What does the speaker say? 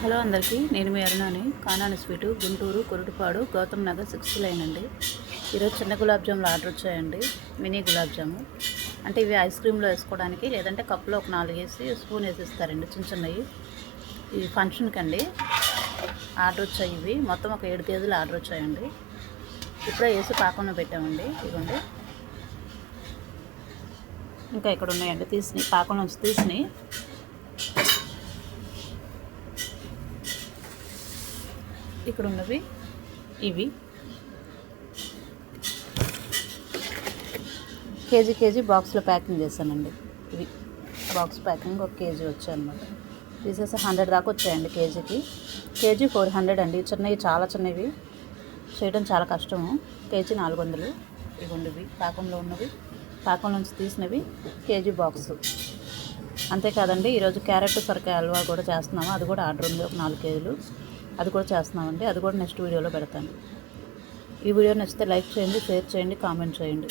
Hello అందరికీ, నేను మీ అరుణాని. కానాని స్వీటు, గుంటూరు కొరుటుపాడు, గౌతమ్ నగర్ 6th లైన్ అండి. ఈరోజు చిన్న గులాబ్ జాములు ఆర్డర్ వచ్చాయండి. మినీ గులాబ్ జాము అంటే ఇవి ఐస్ క్రీమ్లో వేసుకోవడానికి, లేదంటే కప్పులో ఒక 4 వేసి స్పూన్ వేసి ఇస్తారండి, చిన్న చిన్నవి. ఇవి ఫంక్షన్కి అండి ఆర్డర్ వచ్చాయి. ఇవి మొత్తం ఒక 7 కేజీలు ఆర్డర్ వచ్చాయండి. ఇప్పుడే వేసి పాకంలో పెట్టామండి. ఇవ్వండి, ఇంకా ఇక్కడ ఉన్నాయండి, తీసిని పాకం నుంచి తీసిని. ఇక్కడ ఉన్నవి ఇవి కేజీ బాక్స్లో ప్యాకింగ్ చేశానండి. ఇవి బాక్స్ ప్యాకింగ్ 1 కేజీ వచ్చాయన్నమాట. పీసెస్ 100 దాకా వచ్చాయండి కేజీ 400 అండి. చిన్నవి, చాలా చిన్నవి, చేయడం చాలా కష్టము. కేజీ 400. ఇవ్వండి, ఇవి పాకంలో ఉన్నవి, పాకం నుంచి తీసినవి, కేజీ బాక్సు. అంతేకాదండి, ఈరోజు క్యారెట్ సొరకాయ హల్వా కూడా చేస్తున్నాము. అది కూడా ఆర్డర్ ఉంది, ఒక 4 కేజీలు. అది కూడా చేస్తున్నామండి. అది కూడా నెక్స్ట్ వీడియోలో పెడతాను. ఈ వీడియో నచ్చితే లైక్ చేయండి, షేర్ చేయండి, కామెంట్ చేయండి.